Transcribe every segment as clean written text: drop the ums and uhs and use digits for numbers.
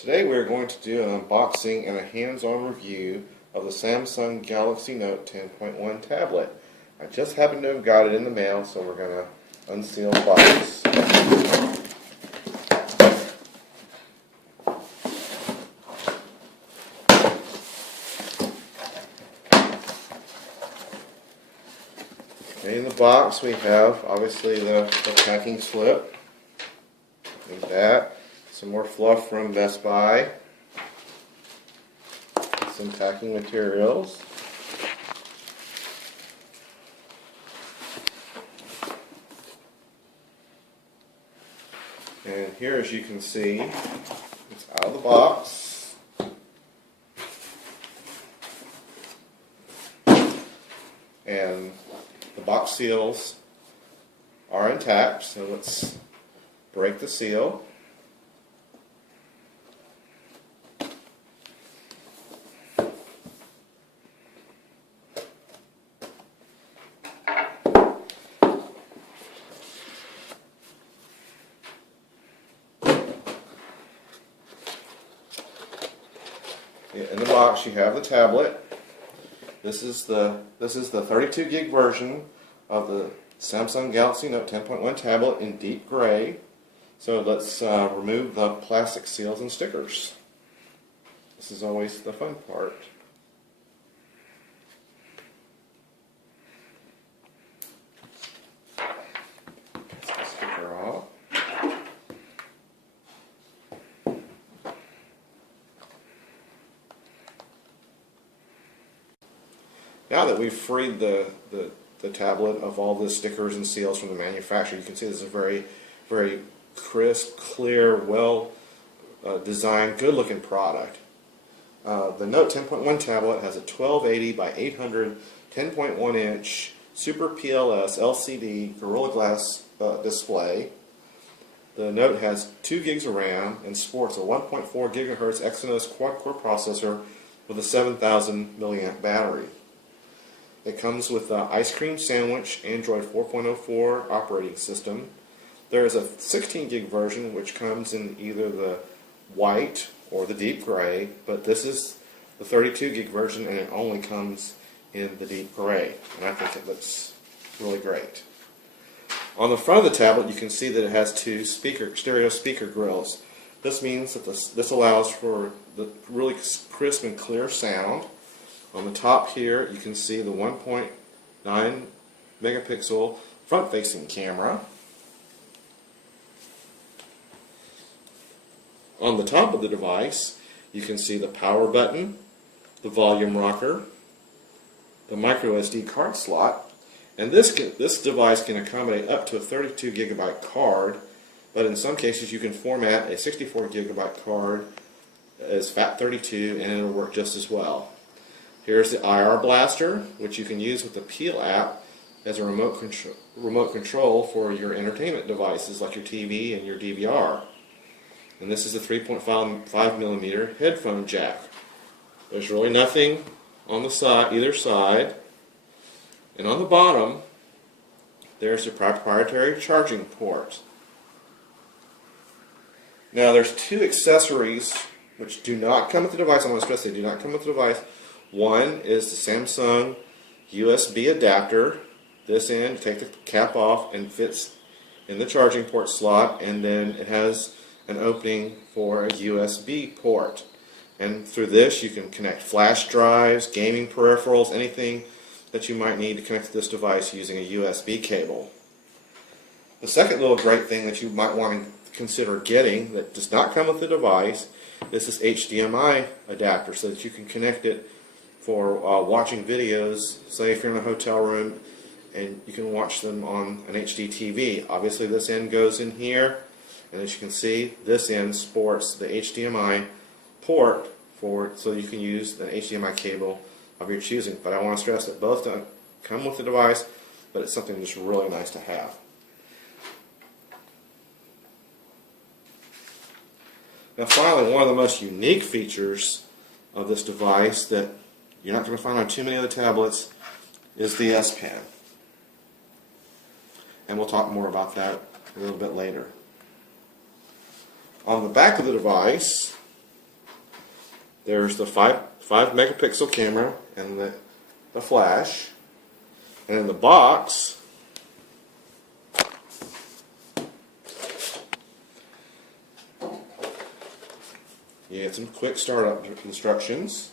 Today we are going to do an unboxing and a hands-on review of the Samsung Galaxy Note 10.1 tablet. I just happened to have got it in the mail, so we're going to unseal the box. Okay, in the box we have obviously the packing slip, and that. Some more fluff from Best Buy, some packing materials, and here, as you can see, it's out of the box. And the box seals are intact, so let's break the seal. In the box you have the tablet. This is the 32 gig version of the Samsung Galaxy Note 10.1 tablet in deep gray. So let's remove the plastic seals and stickers. This is always the fun part. Get the sticker off. Now that we've freed the tablet of all the stickers and seals from the manufacturer, you can see this is a very, very crisp, clear, well designed, good looking product. The Note 10.1 tablet has a 1280 by 800 10.1 inch Super PLS LCD Gorilla Glass display. The Note has 2 gigs of RAM and sports a 1.4 gigahertz Exynos quad-core processor with a 7,000 milliamp battery. It comes with the Ice Cream Sandwich Android 4.04 operating system. There is a 16 gig version which comes in either the white or the deep gray, but this is the 32 gig version and it only comes in the deep gray, and I think it looks really great. On the front of the tablet you can see that it has two stereo speaker grills. This means that this allows for the really crisp and clear sound. On the top here you can see the 1.9 megapixel front-facing camera. On the top of the device you can see the power button, the volume rocker, the micro SD card slot, and this device can accommodate up to a 32 gigabyte card, but in some cases you can format a 64 gigabyte card as FAT32 and it'll work just as well. Here's the IR Blaster, which you can use with the Peel app as a remote control for your entertainment devices like your TV and your DVR. And this is a 3.5 millimeter headphone jack. There's really nothing on the side, either side. And on the bottom, there's a proprietary charging port. Now there's two accessories which do not come with the device. I want to stress they do not come with the device. One is the Samsung USB adapter. This end, you take the cap off and fits in the charging port slot, and then it has an opening for a USB port. And through this you can connect flash drives, gaming peripherals, anything that you might need to connect to this device using a USB cable. The second little great thing that you might want to consider getting that does not come with the device is this HDMI adapter, so that you can connect it for watching videos. Say if you're in a hotel room and you can watch them on an HD TV. Obviously this end goes in here, and as you can see this end sports the HDMI port so you can use the HDMI cable of your choosing. But I want to stress that both don't come with the device, but it's something that's really nice to have. Now finally, one of the most unique features of this device that you're not going to find on too many other tablets is the S Pen. And we'll talk more about that a little bit later. On the back of the device, there's the 5 megapixel camera and the flash. And in the box, you get some quick startup instructions.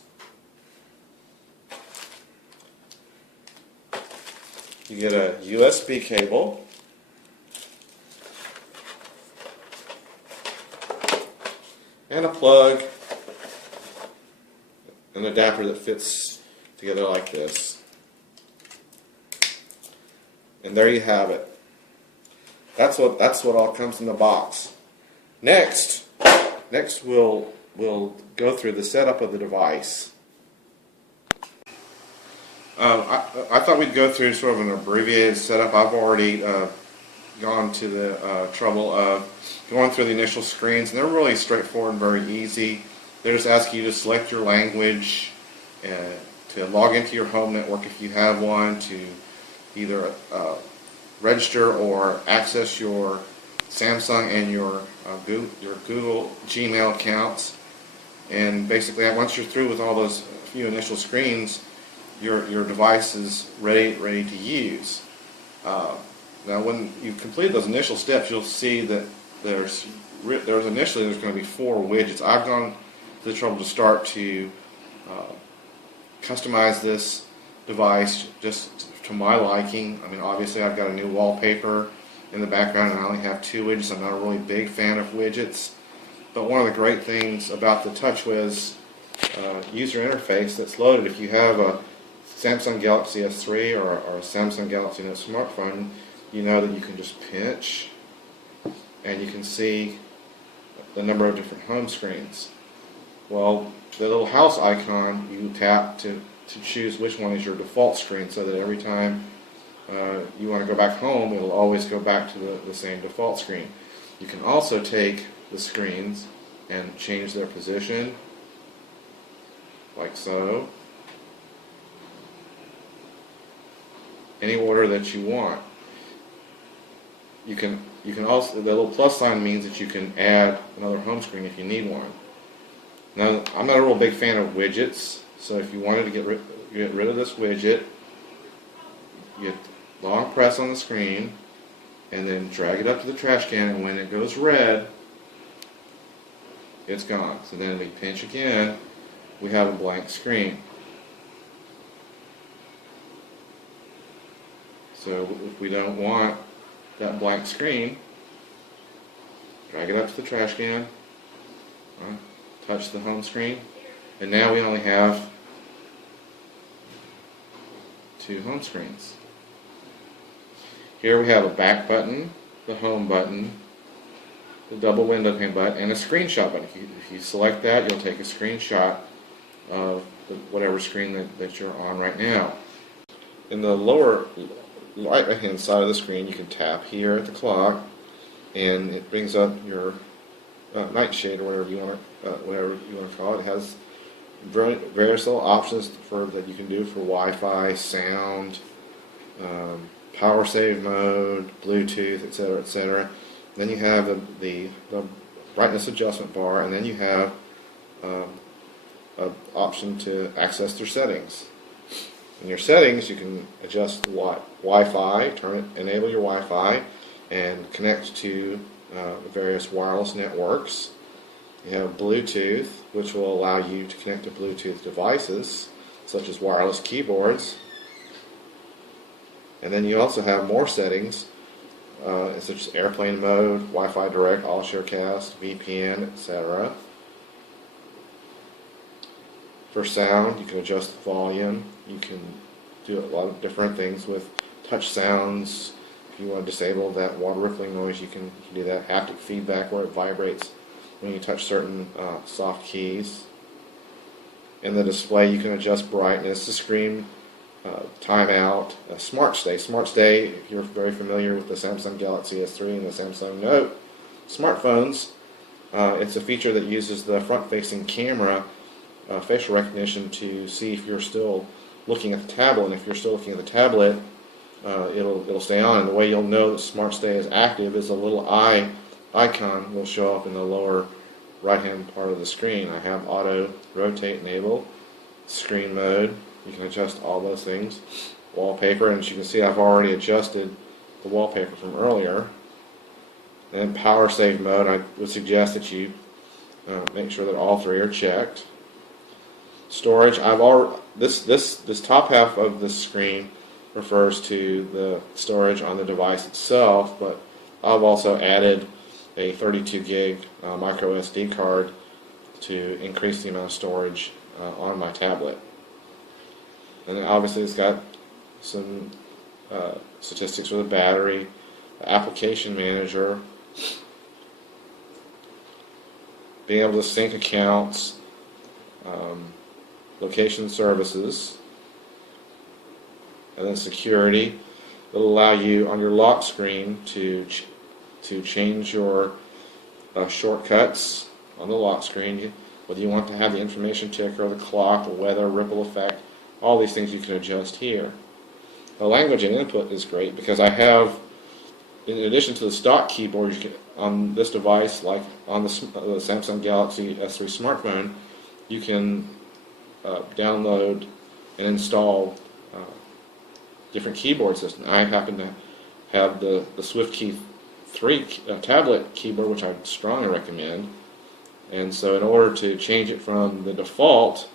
You get a USB cable. And a plug, an adapter that fits together like this. And there you have it. That's what all comes in the box. Next we'll go through the setup of the device. I thought we'd go through sort of an abbreviated setup. I've already gone to the trouble of going through the initial screens, and they're really straightforward and very easy. They just ask you to select your language, to log into your home network if you have one, to either register or access your Samsung and your Google Gmail accounts. And basically, once you're through with all those few initial screens, your device is ready to use. Now, when you complete those initial steps, you'll see that there's initially going to be 4 widgets. I've gone to the trouble to start to customize this device just to my liking. I mean, obviously, I've got a new wallpaper in the background, and I only have 2 widgets. I'm not a really big fan of widgets, but one of the great things about the TouchWiz user interface that's loaded, if you have a Samsung Galaxy S3 or a Samsung Galaxy Note smartphone, you know that you can just pinch and you can see the number of different home screens. Well, the little house icon, you tap to choose which one is your default screen, so that every time you want to go back home, it'll always go back to the same default screen. You can also take the screens and change their position, like so, any order that you want. You can also, the little plus sign means that you can add another home screen if you need one. Now, I'm not a real big fan of widgets, so if you wanted to get rid of this widget, you long press on the screen and then drag it up to the trash can, and when it goes red, it's gone. So then we pinch again, we have a blank screen. So if we don't want that blank screen, drag it up to the trash can, touch the home screen, and now we only have 2 home screens. Here we have a back button, the home button, the double window pane button, and a screenshot button. If you select that, you'll take a screenshot of whatever screen that you're on right now. In the lower right hand side of the screen, you can tap here at the clock, and it brings up your nightshade, or whatever you want to call it. It has various little options that you can do for Wi-Fi, sound, power save mode, Bluetooth, etc., etc. Then you have the brightness adjustment bar, and then you have an option to access their settings. In your settings, you can adjust Wi-Fi, enable your Wi-Fi, and connect to various wireless networks. You have Bluetooth, which will allow you to connect to Bluetooth devices, such as wireless keyboards. And then you also have more settings, such as airplane mode, Wi-Fi direct, all sharecast, VPN, etc. For sound, you can adjust the volume. You can do a lot of different things with touch sounds. If you want to disable that water rippling noise, you can do that. Haptic feedback, where it vibrates when you touch certain soft keys. In the display, you can adjust brightness, the screen timeout, Smart Stay. Smart Stay, if you're very familiar with the Samsung Galaxy S3 and the Samsung Note smartphones, it's a feature that uses the front-facing camera facial recognition to see if you're still looking at the tablet, and if you're still looking at the tablet, it'll stay on. And the way you'll know that Smart Stay is active is a little eye icon will show up in the lower right hand part of the screen. I have auto rotate enabled, screen mode, you can adjust all those things, wallpaper, and as you can see I've already adjusted the wallpaper from earlier. And power save mode, I would suggest that you make sure that all three are checked. Storage, this top half of the screen refers to the storage on the device itself, but I've also added a 32 gig micro SD card to increase the amount of storage on my tablet. And obviously it's got some statistics for the battery, the application manager, being able to sync accounts, location services, and then security. It'll allow you on your lock screen to change your shortcuts on the lock screen, whether you want to have the information ticker, the clock, the weather, ripple effect, all these things you can adjust here. The language and input is great because I have, in addition to the stock keyboard on this device, like on the Samsung Galaxy S3 smartphone, you can download and install different keyboard systems. I happen to have the SwiftKey 3 tablet keyboard, which I strongly recommend. And so in order to change it from the default,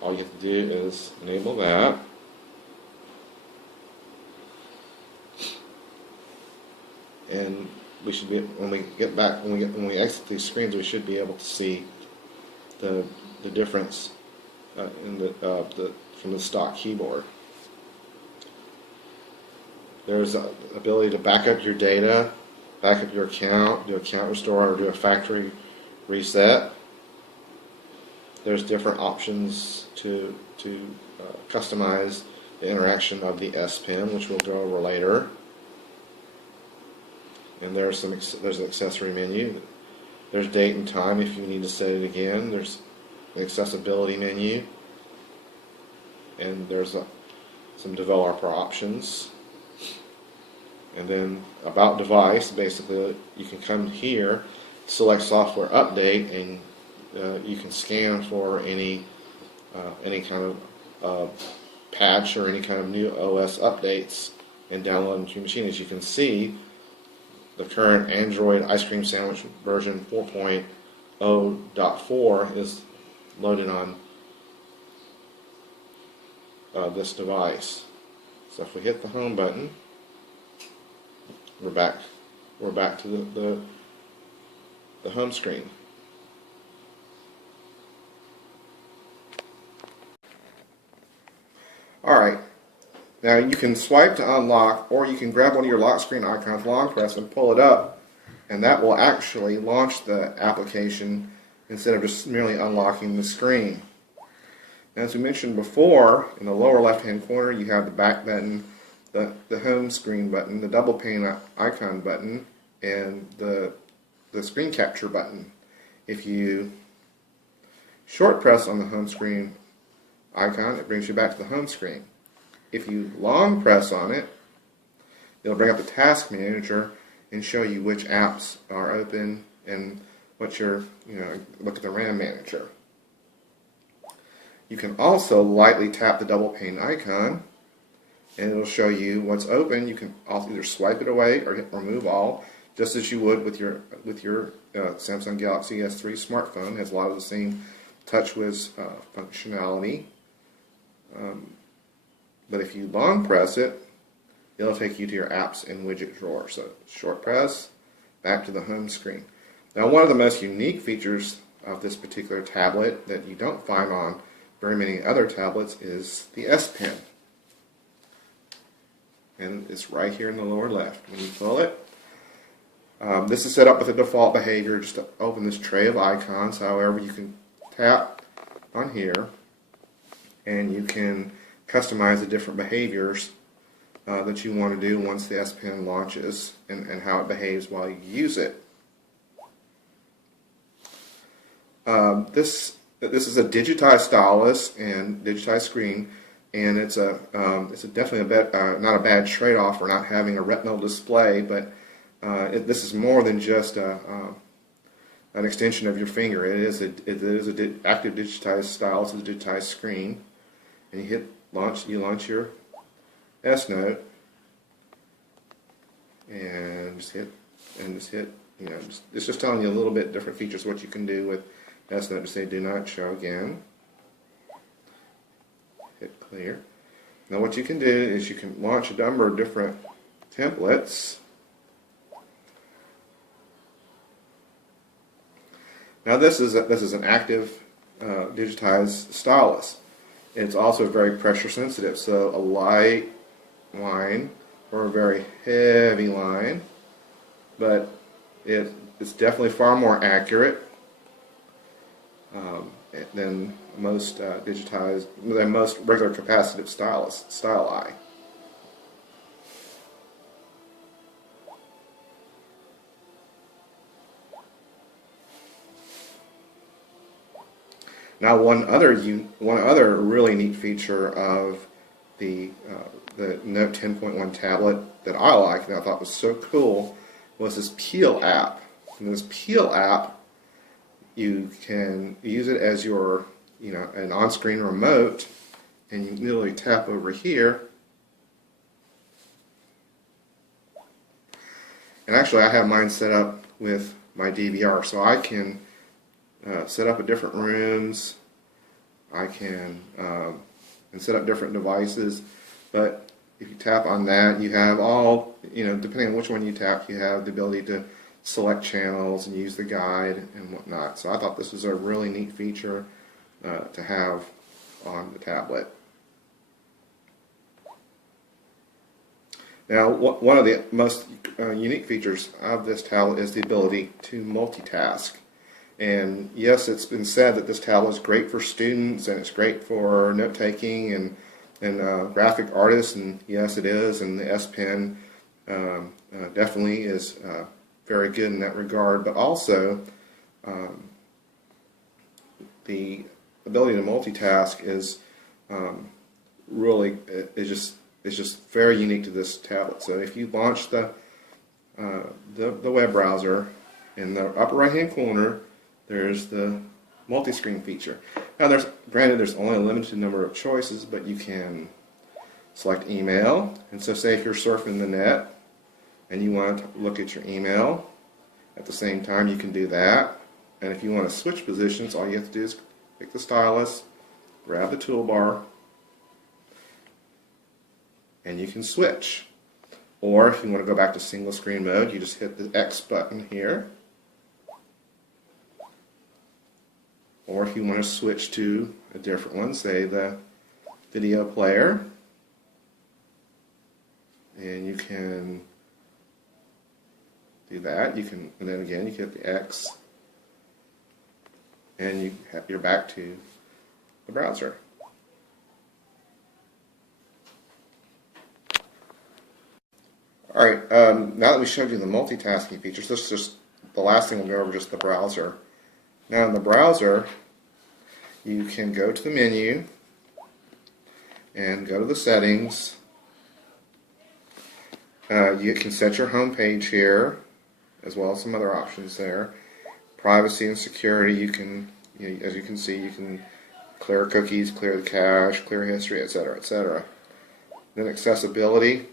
all you have to do is enable that. And we should be, when we exit these screens, we should be able to see the difference in from the stock keyboard. There's an ability to back up your data, back up your account, do account restore, or do a factory reset. There's different options to customize the interaction of the S Pen, which we'll go over later. And there's an accessory menu. There's date and time if you need to set it again. There's an accessibility menu, and there's some developer options. And then about device, basically you can come here, select software update, and you can scan for any kind of patch or any kind of new OS updates and download them to your machine. As you can see, the current Android Ice Cream Sandwich version 4.0.4 is loaded on this device. So if we hit the home button, we're back to the home screen. Alright, now you can swipe to unlock, or you can grab one of your lock screen icons, long press, and pull it up, and that will actually launch the application instead of just merely unlocking the screen. Now, as we mentioned before, in the lower left hand corner you have the back button, the home screen button, the double pane icon button, and the screen capture button. If you short press on the home screen icon, it brings you back to the home screen. If you long press on it, it'll bring up the task manager and show you which apps are open and what your, look at the RAM manager. You can also lightly tap the double pane icon and it'll show you what's open. You can also either swipe it away or hit remove all, just as you would with your Samsung Galaxy S3 smartphone. It has a lot of the same TouchWiz functionality. But if you long press it, it'll take you to your apps and widget drawer. So short press, back to the home screen. Now, one of the most unique features of this particular tablet that you don't find on very many other tablets is the S Pen. And it's right here in the lower left. When you pull it, this is set up with the default behavior just to open this tray of icons. However, you can tap on here and you can customize the different behaviors that you want to do once the S Pen launches and how it behaves while you use it. This is a digitized stylus and digitized screen, and it's definitely not a bad trade-off for not having a retinal display, but this is more than just a an extension of your finger. It is a active digitized stylus with a digitized screen, and you hit launch. You launch your S Note, and just hit. You know, it's just telling you a little bit different features what you can do with S Note. To say do not show again. Hit clear. Now what you can do is you can launch a number of different templates. Now this is an active digitized stylus. It's also very pressure sensitive, so a light line or a very heavy line, but it's definitely far more accurate than most most regular capacitive styli. Now, one other really neat feature of the Note 10.1 tablet that I like and I thought was so cool was this Peel app. And this Peel app, you can use it as your an on-screen remote, and you can literally tap over here. And actually, I have mine set up with my DVR, so I can set up different rooms. I can and set up different devices. But if you tap on that, you have all, depending on which one you tap, you have the ability to select channels and use the guide and whatnot. So I thought this was a really neat feature to have on the tablet. Now, one of the most unique features of this tablet is the ability to multitask. And yes, it's been said that this tablet is great for students and it's great for note-taking and graphic artists, and yes, it is. And the S Pen definitely is very good in that regard. But also, the ability to multitask is really is just very unique to this tablet. So if you launch the web browser, in the upper right-hand corner, there's the multi-screen feature. Now, there's only a limited number of choices, but you can select email. And so, say if you're surfing the net and you want to look at your email at the same time, you can do that. And if you want to switch positions, all you have to do is pick the stylus, grab the toolbar, and you can switch. Or if you want to go back to single screen mode, you just hit the X button here. Or if you want to switch to a different one, say the video player, and you can do that. And then again, you can hit the X, and you're back to the browser. Alright, now that we showed you the multitasking features, this is just the last thing we'll go over, just the browser. Now in the browser, you can go to the menu and go to the settings. You can set your home page here, as well as some other options there. Privacy and security, you can, as you can see, you can clear cookies, clear the cache, clear history, etc., etc. Then accessibility.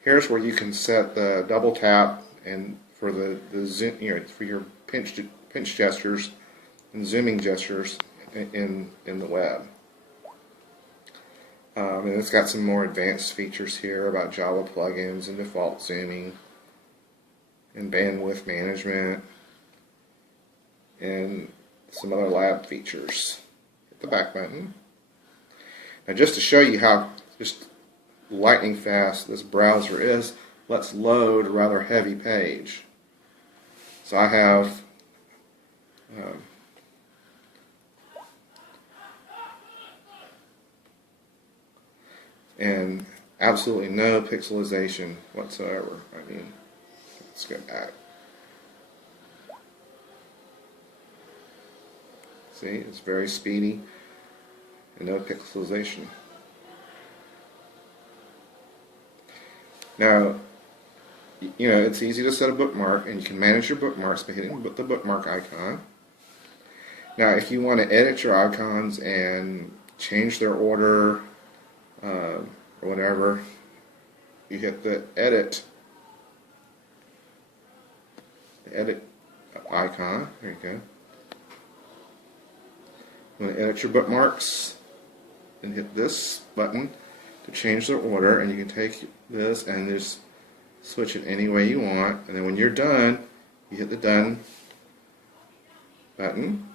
Here's where you can set the double tap and for the zoom, for your pinch gestures and zooming gestures in the web. And it's got some more advanced features here about Java plugins and default zooming and bandwidth management and some other lab features. Hit the back button. Now, just to show you how just lightning fast this browser is, let's load a rather heavy page. So I have and absolutely no pixelization whatsoever. I mean, let's go back. See, it's very speedy and no pixelization. Now, you know, it's easy to set a bookmark, and you can manage your bookmarks by hitting the bookmark icon. Now, if you want to edit your icons and change their order or whatever, you hit the edit icon. There you go. You want to edit your bookmarks, and hit this button to change their order, and you can take this and just switch it any way you want, and then when you're done, you hit the done button.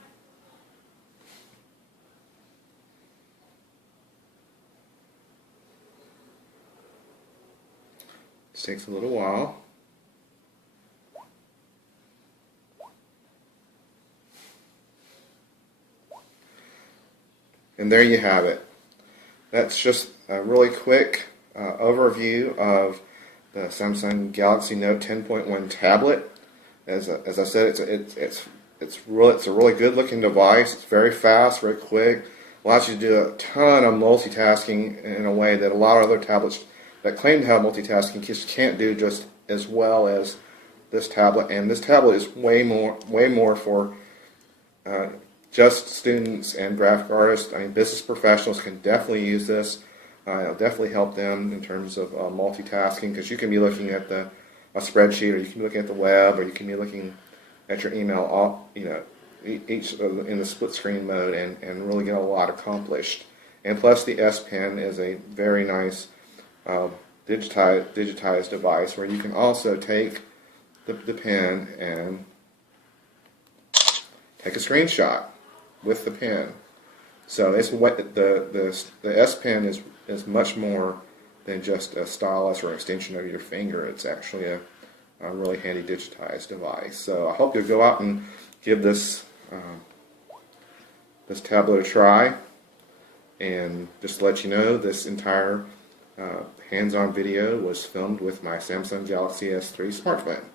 This takes a little while. And there you have it. That's just a really quick overview of the Samsung Galaxy Note 10.1 tablet. As I said, it's a really good looking device. It's very fast, very quick. Allows you to do a ton of multitasking in a way that a lot of other tablets that claim to have multitasking just can't do just as well as this tablet. And this tablet is way more for just students and graphic artists. I mean, business professionals can definitely use this. It'll definitely help them in terms of multitasking, because you can be looking at a spreadsheet, or you can be looking at the web, or you can be looking at your email, all, you know, each in the split screen mode, and really get a lot accomplished. And plus, the S Pen is a very nice digitized device where you can also take the pen and take a screenshot with the pen. So it's what the S Pen is much more than just a stylus or an extension of your finger. It's actually a really handy digitized device. So I hope you'll go out and give this this tablet a try. And just to let you know, this entire hands-on video was filmed with my Samsung Galaxy S3 smartphone.